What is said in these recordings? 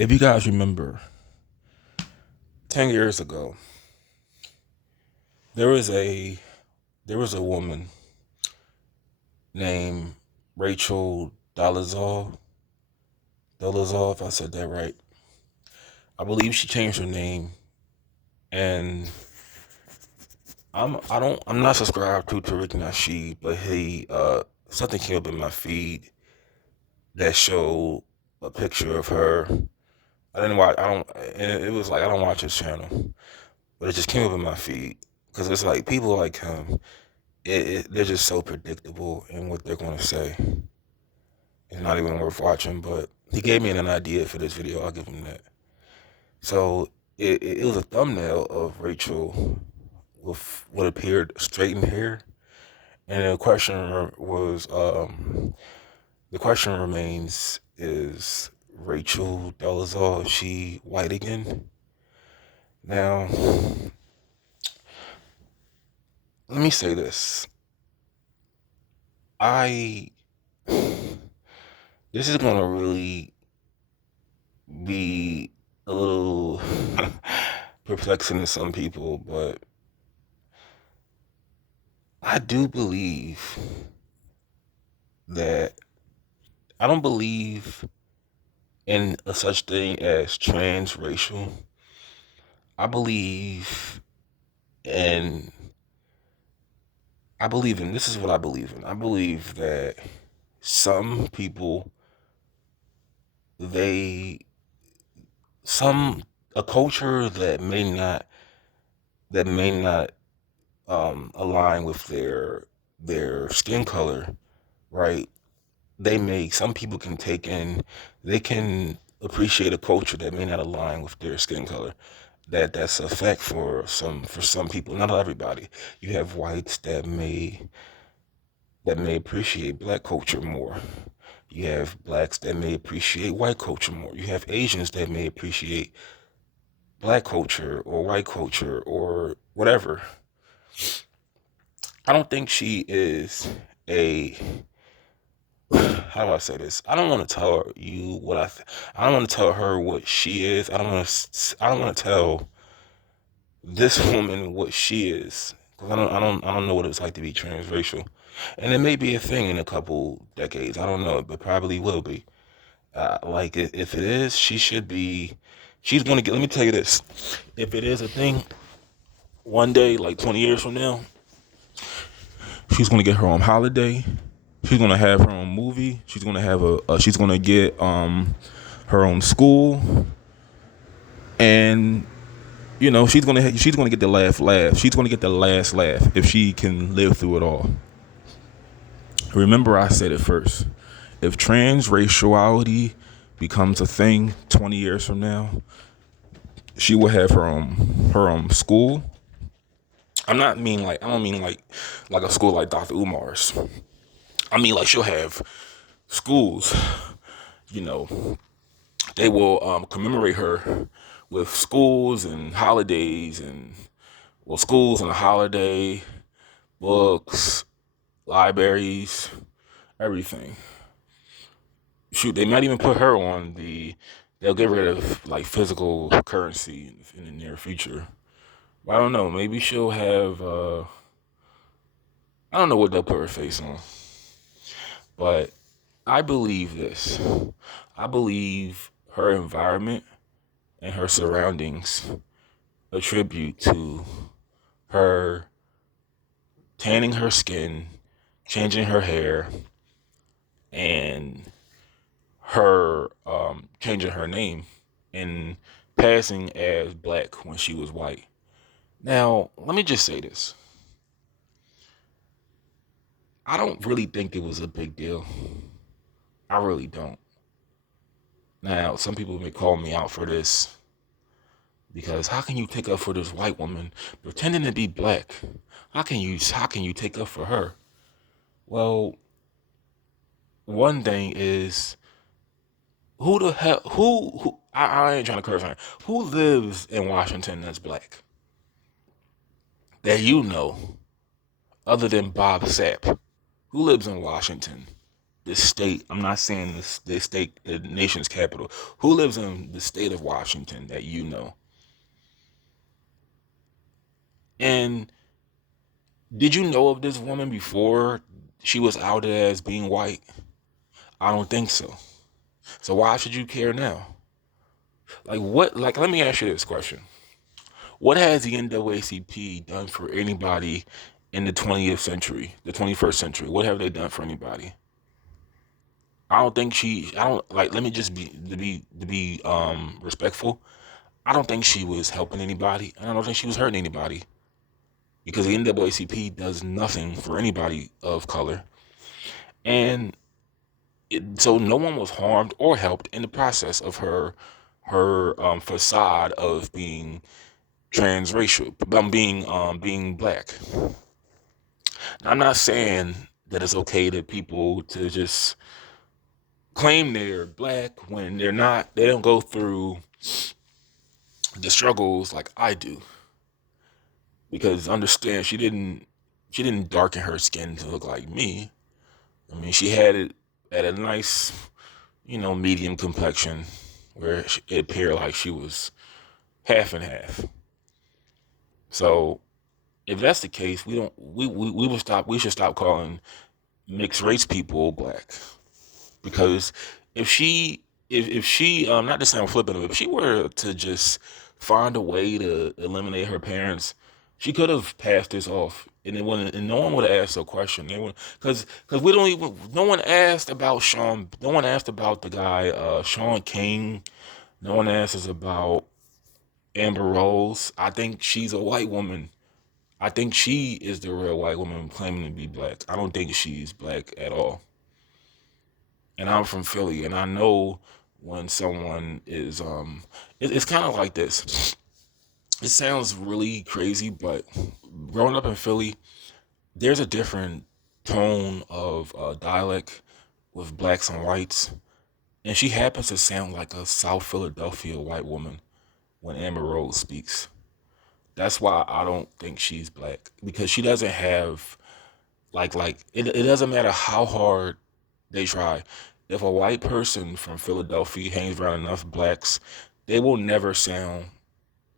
If you guys remember, 10 years ago, there was a there was a woman named Rachel Dolezal, if I said that right. I believe she changed her name, and I'm not subscribed to Tariq Nasheed, but something came up in my feed that showed a picture of her. I didn't watch I don't and it was like I don't watch his channel, but it just came up in my feed because it's like people like him. They're just so predictable in what they're going to say. It's not even worth watching, but he gave me an idea for this video. I'll give him that. So it was a thumbnail of Rachel with what appeared straightened hair, and the question remains: Is Rachel Dolezal, is she white again? Now, let me say this: I this is gonna really be a little perplexing to some people, but I do believe that I don't believe in a such thing as transracial. I believe in this is what I believe in. I believe that some people they some a culture that may not align with their skin color, right? Some people can they can appreciate a culture that may not align with their skin color. That's a fact for some people, not everybody. You have whites that may appreciate black culture more. You have blacks that may appreciate white culture more. You have Asians that may appreciate black culture or white culture or whatever. I don't think she is a how do I say this? I don't want to tell you what I don't want to tell her what she is. I don't want to tell this woman what she is because I don't know what it's like to be transracial, and it may be a thing in a couple decades. I don't know, but probably will be. If it is, she should be. She's gonna get. Let me tell you this: if it is a thing, one day, like 20 years from now, she's gonna get her own holiday. She's gonna have her own movie. She's gonna have she's gonna get her own school, and she's gonna get the last laugh. She's gonna get the last laugh if she can live through it all. Remember, I said it first. If transraciality becomes a thing 20 years from now, she will have her own school. I don't mean like a school like Dr. Umar's. I mean like she'll have schools. You know, they will commemorate her with schools and holidays and schools and a holiday, books, libraries, everything. Shoot, they might even put her on they'll get rid of like physical currency in the near future. But I don't know. Maybe she'll have. I don't know what they'll put her face on, but I believe this. I believe her environment and her surroundings attribute to her tanning her skin, changing her hair, and her changing her name and passing as black when she was white. Now, let me just say this. I don't really think it was a big deal. I really don't. Now, some people may call me out for this because how can you take up for this white woman pretending to be black? How can you take up for her? Well, one thing is who the hell I ain't trying to curse on her. Who lives in Washington that's black? That you know, other than Bob Sapp. Who lives in Washington? the state. I'm not saying the state, the nation's capital. Who lives in the state of Washington that you know? And did you know of this woman before she was outed as being white? I don't think so. So why should you care now? Like what? Like let me ask you this question: what has the NAACP done for anybody in the 20th century, the 21st century? What have they done for anybody? I don't think she. I don't like. Let me just be respectful. I don't think she was helping anybody, and I don't think she was hurting anybody because the NAACP does nothing for anybody of color, and so no one was harmed or helped in the process of her facade of being transracial, being black. I'm not saying that it's okay to people to just claim they're black when they're not. They don't go through the struggles like I do. Because understand, she didn't darken her skin to look like me. I mean, she had it at a nice, medium complexion where it appeared like she was half and half. So if that's the case, we will stop. We should stop calling mixed race people black. Because if she not to sound flippant, but if she were to just find a way to eliminate her parents, she could have passed this off, and it wouldn't, and no one would have asked a question. They would, because we don't even, no one asked about Sean, no one asked about the guy Sean King, no one asked us about Amber Rose. I think she's a white woman. I think she is the real white woman claiming to be black. I don't think she's black at all. And I'm from Philly, and I know when someone is it's kind of like this. It sounds really crazy, but growing up in Philly, there's a different tone of dialect with blacks and whites, and she happens to sound like a South Philadelphia white woman when Amber Rose speaks. That's why I don't think she's black because she doesn't have it doesn't matter how hard they try. If a white person from Philadelphia hangs around enough blacks, they will never sound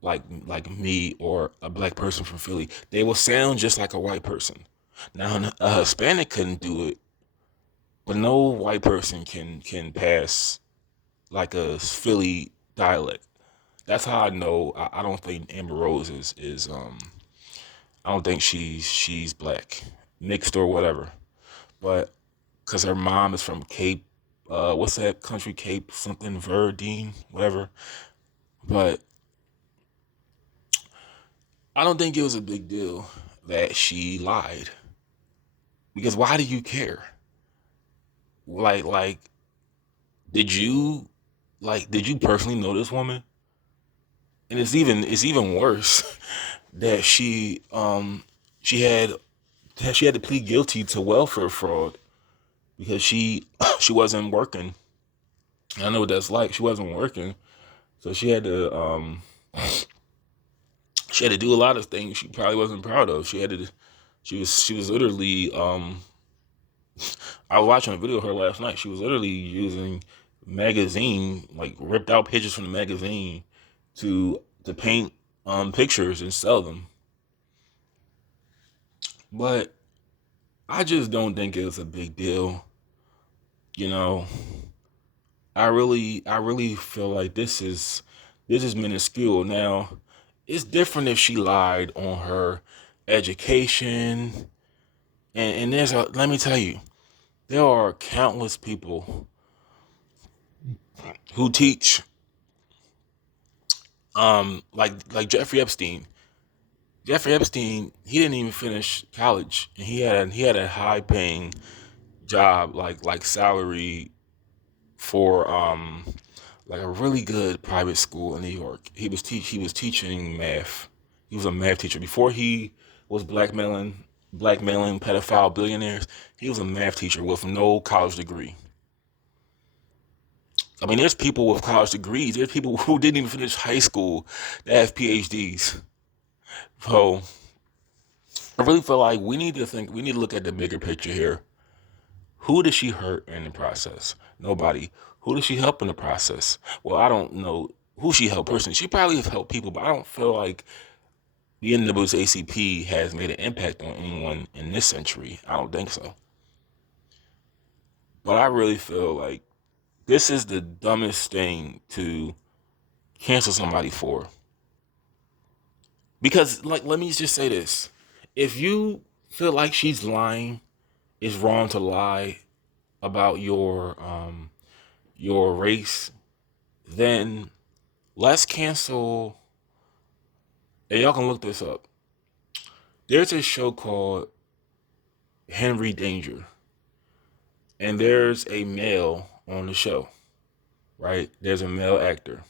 like me or a black person from Philly. They will sound just like a white person. Now a Hispanic couldn't do it, but no white person can pass like a Philly dialect. That's how I know. I don't think Amber Rose is. I don't think she's black, mixed or whatever. But because her mom is from Cape, what's that country? Cape something Verdine, whatever. But I don't think it was a big deal that she lied because why do you care? Like, did you did you personally know this woman? And it's even worse that she had she had to plead guilty to welfare fraud because she wasn't working. I know what that's like. She wasn't working, so she had to do a lot of things she probably wasn't proud of. She was literally I was watching a video of her last night. She was literally using magazine, like ripped out pictures from the magazine to paint pictures and sell them. But I just don't think it's a big deal. You know, I really feel like this is minuscule. Now, it's different if she lied on her education. And let me tell you, there are countless people who teach, like Jeffrey Epstein. Jeffrey Epstein, he didn't even finish college, and he had a high paying job, like salary for like a really good private school in New York. He was teaching math. He was a math teacher before he was blackmailing pedophile billionaires. He was a math teacher with no college degree. I mean, there's people with college degrees. There's people who didn't even finish high school that have PhDs. So I really feel like we need to look at the bigger picture here. Who did she hurt in the process? Nobody. Who did she help in the process? Well, I don't know who she helped personally. She probably has helped people, but I don't feel like the NAACP has made an impact on anyone in this century. I don't think so. But I really feel like this is the dumbest thing to cancel somebody for. Because, like, let me just say this. If you feel like she's lying, it's wrong to lie about your race, then let's cancel. And y'all can look this up. There's a show called Henry Danger, and there's a male on the show, right? There's a male actor.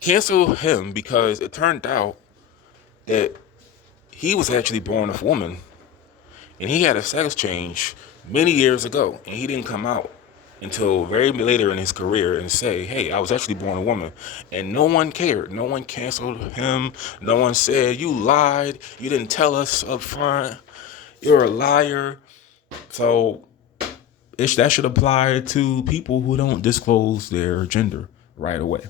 Cancel him because it turned out that he was actually born a woman, and he had a sex change many years ago, and he didn't come out until very later in his career and say, hey, I was actually born a woman. And no one cared. No one canceled him. No one said, you lied. You didn't tell us up front. You're a liar. So that should apply to people who don't disclose their gender right away.